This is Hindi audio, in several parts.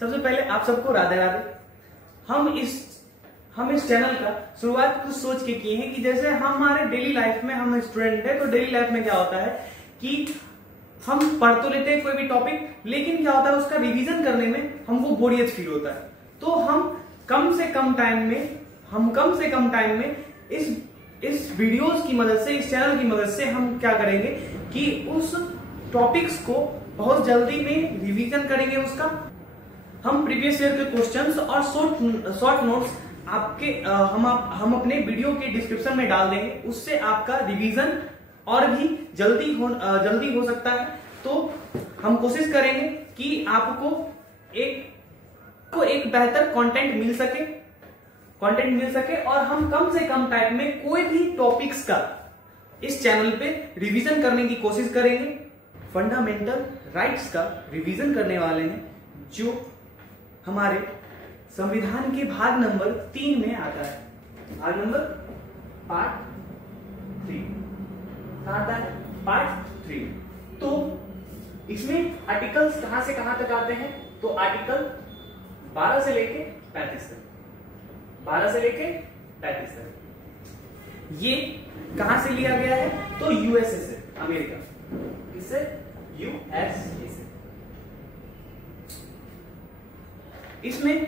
सबसे पहले आप सबको राधे राधे। हम इस चैनल का शुरुआत कुछ सोच के किए हैं कि जैसे हमारे डेली लाइफ में, हम स्टूडेंट हैं तो डेली लाइफ में क्या होता है कि हम पढ़ तो लेते हैं कोई भी टॉपिक, लेकिन क्या होता है उसका रिवीजन करने में हमको बोरियत फील होता है। तो हम कम से कम टाइम में इस वीडियोस की मदद से, इस चैनल की मदद से हम क्या करेंगे कि उस टॉपिक्स को बहुत जल्दी में रिवीजन करेंगे। उसका हम प्रीवियस ईयर के क्वेश्चंस और शॉर्ट नोट्स हम अपने वीडियो के डिस्क्रिप्शन में डाल देंगे। उससे आपका रिवीजन और भी जल्दी हो सकता है। तो हम कोशिश करेंगे कि आपको एक बेहतर कंटेंट मिल सके और हम कम से कम टाइम में कोई भी टॉपिक्स का इस चैनल पे रिवीजन करने की कोशिश करेंगे। फंडामेंटल राइट्स का रिवीजन करने वाले हैं, जो हमारे संविधान के भाग नंबर 3 में आता है। भाग नंबर पार्ट 3 आता है, पार्ट 3। तो इसमें आर्टिकल्स कहां से कहां तक आते हैं? तो आर्टिकल 12 से लेके 35 तक, 12 से लेके 35 तक। ये कहां से लिया गया है? तो यूएसए से, अमेरिका। किससे? यूएसए से। इसमें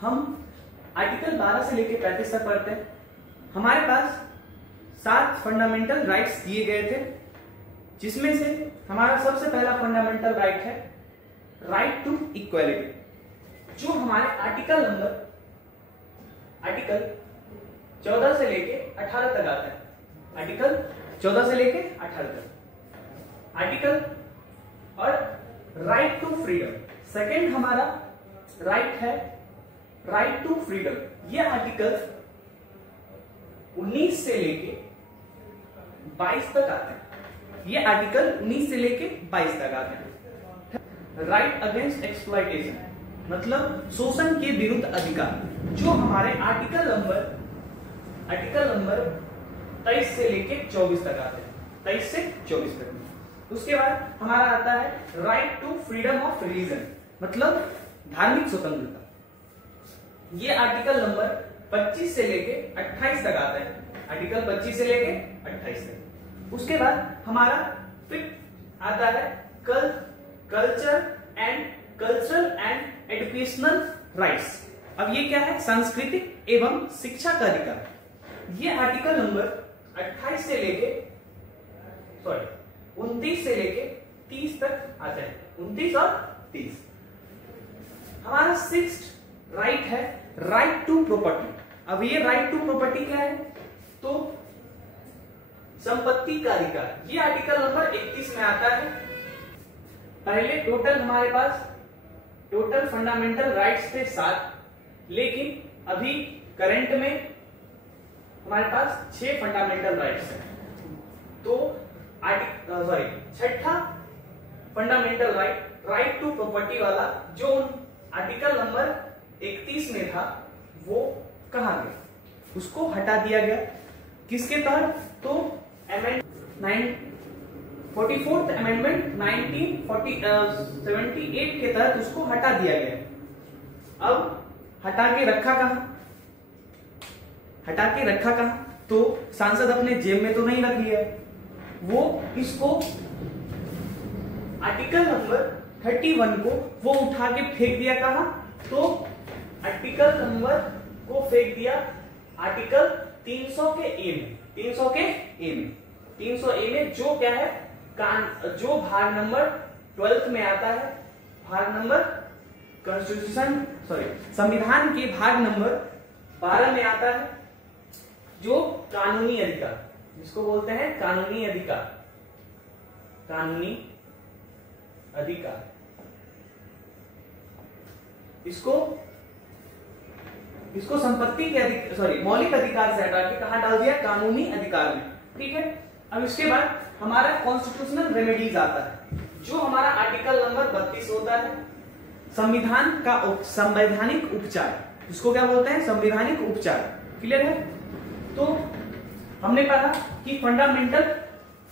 हम आर्टिकल 12 से लेके 35 तक पढ़ते हैं। हमारे पास 7 फंडामेंटल राइट्स दिए गए थे, जिसमें से हमारा सबसे पहला फंडामेंटल राइट है राइट टू इक्वालिटी, जो हमारे आर्टिकल 14 से लेके 18 तक आता है। आर्टिकल 14 से लेके 18 तक आर्टिकल। और राइट टू फ्रीडम, सेकेंड हमारा राइट है राइट टू फ्रीडम। ये आर्टिकल 19 से लेके 22 तक आते हैं। ये आर्टिकल 19 से लेके 22 तक आते हैं। राइट अगेंस्ट एक्सप्लॉयटेशन, मतलब शोषण के विरुद्ध अधिकार, जो हमारे आर्टिकल नंबर 23 से लेके 24 तक आते हैं। 23 से 24 तक। उसके बाद हमारा आता है right to freedom of religion, मतलब धार्मिक स्वतंत्रता। ये आर्टिकल नंबर 25 से लेके 28 तक आता है। आर्टिकल 25 से लेके 28 तक। उसके बाद हमारा फिफ्थ आता है कल्चरल एंड एजुकेशनल राइट्स। अब ये क्या है? सांस्कृतिक एवं शिक्षा का अधिकार। ये आर्टिकल नंबर 29 से लेके 30 तक आता है। 29 और 30। हमारा सिक्स्थ राइट है राइट टू प्रॉपर्टी। अब ये राइट टू प्रॉपर्टी क्या है? तो संपत्ति का अधिकार। ये आर्टिकल नंबर 31 में आता है। पहले हमारे पास टोटल फंडामेंटल राइट्स थे 7, लेकिन अभी करंट में हमारे पास 6 फंडामेंटल राइट्स हैं। तो छठा फंडामेंटल राइट टू प्रॉपर्टी वाला, जो आर्टिकल नंबर 31 में था, वो कहां गया? उसको हटा दिया गया। किसके तहत? तो 44th अमेंडमेंट 1978 के तहत उसको हटा दिया गया। अब हटा के रखा कहां? तो सांसद अपने जेब में तो नहीं रख लिया, वो इसको आर्टिकल नंबर 31 को वो उठा के फेंक दिया। कहां? तो आर्टिकल नंबर को फेंक दिया आर्टिकल 300 के ए में। 300 ए में जो क्या है? जो भाग नंबर 12 में आता है। भाग नंबर संविधान के भाग नंबर 12 में आता है, जो कानूनी अधिकार, जिसको बोलते हैं कानूनी अधिकार। इसको संपत्ति के मौलिक अधिकार से हटा के कहां डाल दिया? कानूनी अधिकार में। ठीक है। अब इसके बाद हमारा कॉन्स्टिट्यूशनल रेमेडीज आता है, जो हमारा आर्टिकल नंबर 32 होता है। संवैधानिक उपचार, इसको क्या बोलते हैं? संवैधानिक उपचार। क्लियर है? तो हमने पढ़ा कि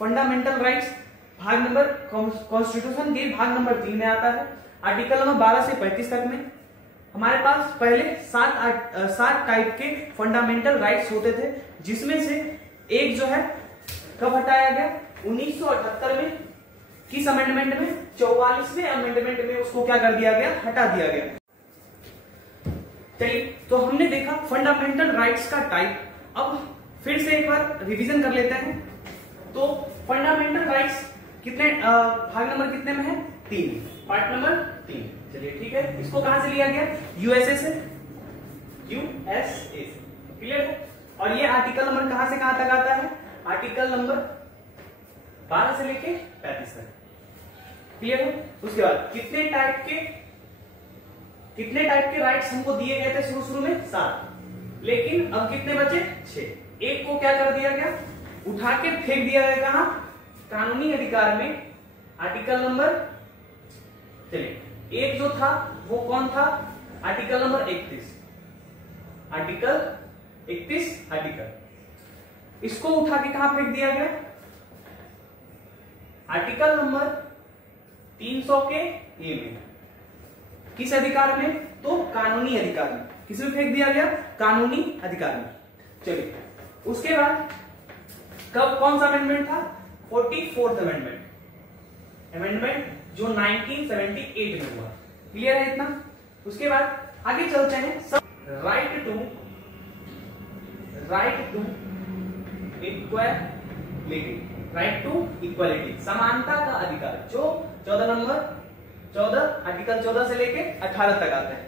फंडामेंटल राइट्स भाग नंबर कॉन्स्टिट्यूशन के भाग नंबर 3 में आता है। आर्टिकल नंबर 12 से 35 तक में हमारे पास पहले 7 टाइप के फंडामेंटल राइट्स होते थे, जिसमें से एक जो है कब हटाया गया, 1978 में किस अमेंडमेंट में, 44वें अमेंडमेंट में उसको क्या कर दिया गया, हटा दिया गया। चलिए, तो हमने देखा फंडामेंटल राइट्स का टाइप। अब फिर से एक बार रिवीजन कर लेते हैं। तो फंडामेंटल राइट्स कितने भाग नंबर कितने में है, 3, पार्ट नंबर 3। चलिए ठीक है, इसको कहां से लिया गया, यूएसए से, यूएसए, क्लियर है। और ये आर्टिकल नंबर कहां से कहां तक आता है, आर्टिकल नंबर 12 से लेके 35 तक, क्लियर है। उसके बाद कितने टाइप के राइट्स हमको दिए गए थे शुरू में, 7, लेकिन अब कितने बचे, 6। एक को क्या कर दिया गया, उठा के फेंक दिया गया कहां, कानूनी अधिकार में, आर्टिकल नंबर, चलिए एक जो था वो कौन था, आर्टिकल नंबर 31, आर्टिकल 31 आर्टिकल, इसको उठा के कहां फेंक दिया गया, आर्टिकल नंबर 300 के ए में, किस अधिकार में, तो कानूनी अधिकार में, किसमें फेंक दिया गया, कानूनी अधिकार में। चलिए उसके बाद कब कौन सा अमेंडमेंट था, 44th अमेंडमेंट जो 1978 में हुआ, क्लियर है इतना। उसके बाद आगे चलते हैं, सब right to equality, right to equality, समानता का अधिकार, जो 14 आर्टिकल 14 से लेके 18 तक आता है।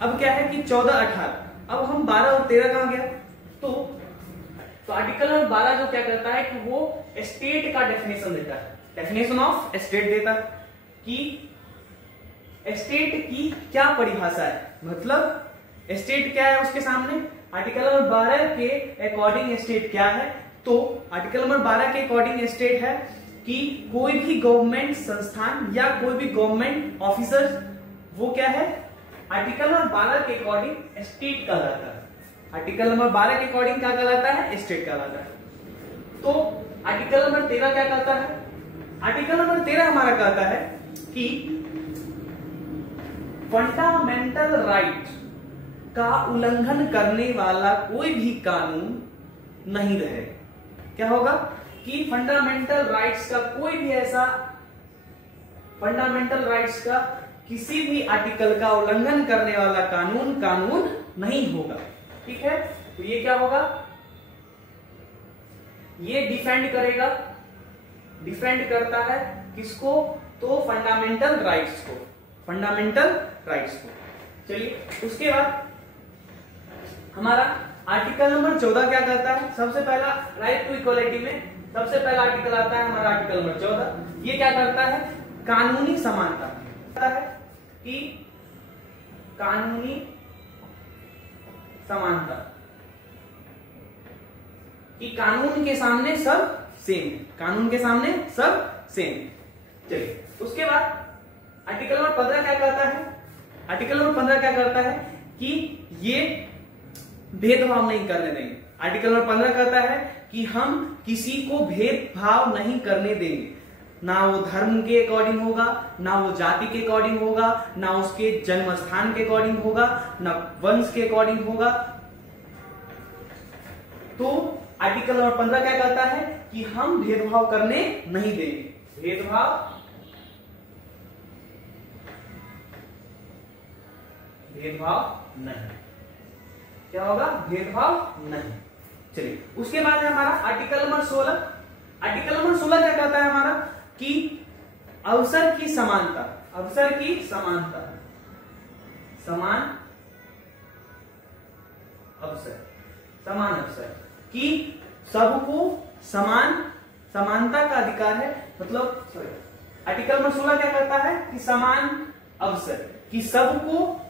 अब क्या है कि 14, 18, अब हम 12 और 13 कहां गया, तो आर्टिकल नंबर 12 जो क्या करता है कि वो स्टेट का डेफिनेशन देता है, डेफिनेशन ऑफ स्टेट देता है कि स्टेट की क्या परिभाषा है, मतलब स्टेट क्या है उसके सामने, आर्टिकल नंबर 12 के अकॉर्डिंग स्टेट क्या है, तो आर्टिकल नंबर 12 के अकॉर्डिंग स्टेट है कि कोई भी गवर्नमेंट संस्थान या कोई भी गवर्नमेंट ऑफिसर, वो क्या है, आर्टिकल नंबर 12 के अकॉर्डिंग स्टेट कहलाता है, आर्टिकल नंबर 12 के अकॉर्डिंग क्या कहलाता है, स्टेट कहलाता है। तो आर्टिकल नंबर 13 क्या कहता है, आर्टिकल नंबर 13 हमारा कहता है कि फंडामेंटल राइट का उल्लंघन करने वाला कोई भी कानून नहीं रहे। क्या होगा कि फंडामेंटल राइट्स का कोई भी ऐसा, फंडामेंटल राइट्स का किसी भी आर्टिकल का उल्लंघन करने वाला कानून नहीं होगा, ठीक है। तो ये क्या होगा, ये डिफेंड करेगा, डिफेंड करता है किसको, तो फंडामेंटल राइट्स को, फंडामेंटल राइट्स को। चलिए उसके बाद हमारा आर्टिकल नंबर 14 क्या कहता है, सबसे पहला राइट टू इक्वालिटी में सबसे पहला आर्टिकल आता है हमारा आर्टिकल नंबर 14। ये क्या करता है, कानूनी समानता कहता है कि कानूनी समानता, कि कानून के सामने सब सेम, कानून के सामने सब सेम। चलिए उसके बाद आर्टिकल नंबर 15 क्या कहता है, आर्टिकल नंबर 15 क्या करता है कि ये भेदभाव नहीं करने देंगे। आर्टिकल नंबर 15 कहता है कि हम किसी को भेदभाव नहीं करने देंगे, ना वो धर्म के अकॉर्डिंग होगा, ना वो जाति के अकॉर्डिंग होगा, ना उसके जन्म स्थान के अकॉर्डिंग होगा, ना वंश के अकॉर्डिंग होगा। तो आर्टिकल नंबर 15 क्या कहता है कि हम भेदभाव करने नहीं देंगे, भेदभाव नहीं, क्या होगा, भेदभाव नहीं। चलिए उसके बाद है हमारा आर्टिकल नंबर 16। आर्टिकल नंबर 16 क्या कहता है हमारा कि अवसर की समानता, अवसर की समानता, समान अवसर, समान अवसर, कि सबको समानता का अधिकार है, मतलब आर्टिकल नंबर 16 क्या कहता है कि समान अवसर, कि सबको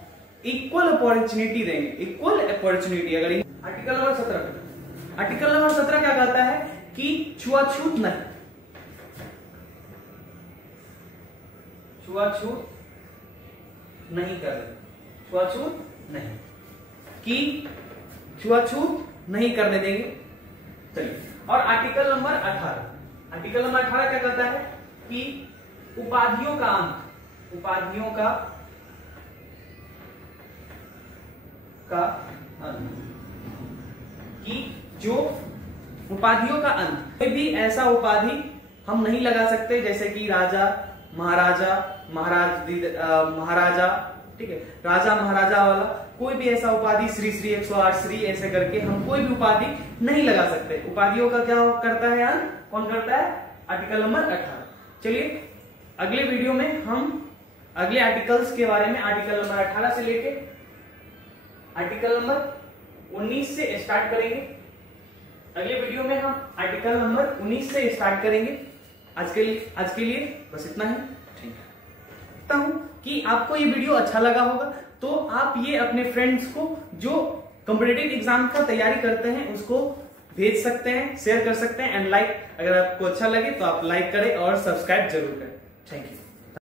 इक्वल अपॉर्चुनिटी देंगे, इक्वल अपॉर्चुनिटी। अगर आर्टिकल नंबर 17, आर्टिकल नंबर 17 क्या कहता है कि छुआछूत नहीं, छुआछूत नहीं करें, छुआछूत नहीं, कि छुआछूत नहीं करने देंगे। चलिए और आर्टिकल नंबर 18, आर्टिकल नंबर 18 क्या कहता है कि उपाधियों का अंत, उपाधियों का का अंत, कि जो उपाधियों का अंत, कोई भी ऐसा उपाधि हम नहीं लगा सकते जैसे कि राजा, महाराजा, महाराजा, ठीक है, राजा महाराजा वाला कोई भी ऐसा उपाधि, श्री श्री 108 श्री, ऐसे करके हम कोई भी उपाधि नहीं लगा सकते। उपाधियों का क्या करता है अंत, कौन करता है, आर्टिकल नंबर 18। चलिए अगले वीडियो में हम अगले आर्टिकल्स के बारे में, आर्टिकल नंबर 18 से लेके आर्टिकल नंबर 19 से स्टार्ट करेंगे। अगले वीडियो में हम आर्टिकल नंबर 19 से स्टार्ट करेंगे। आज के लिए बस इतना ही। ठीक है, कि आपको ये वीडियो अच्छा लगा होगा, तो आप ये अपने फ्रेंड्स को जो कॉम्पिटिटिव एग्जाम का तैयारी करते हैं उसको भेज सकते हैं, शेयर कर सकते हैं एंड लाइक, अगर आपको अच्छा लगे तो आप लाइक करें और सब्सक्राइब जरूर करें। Thank you.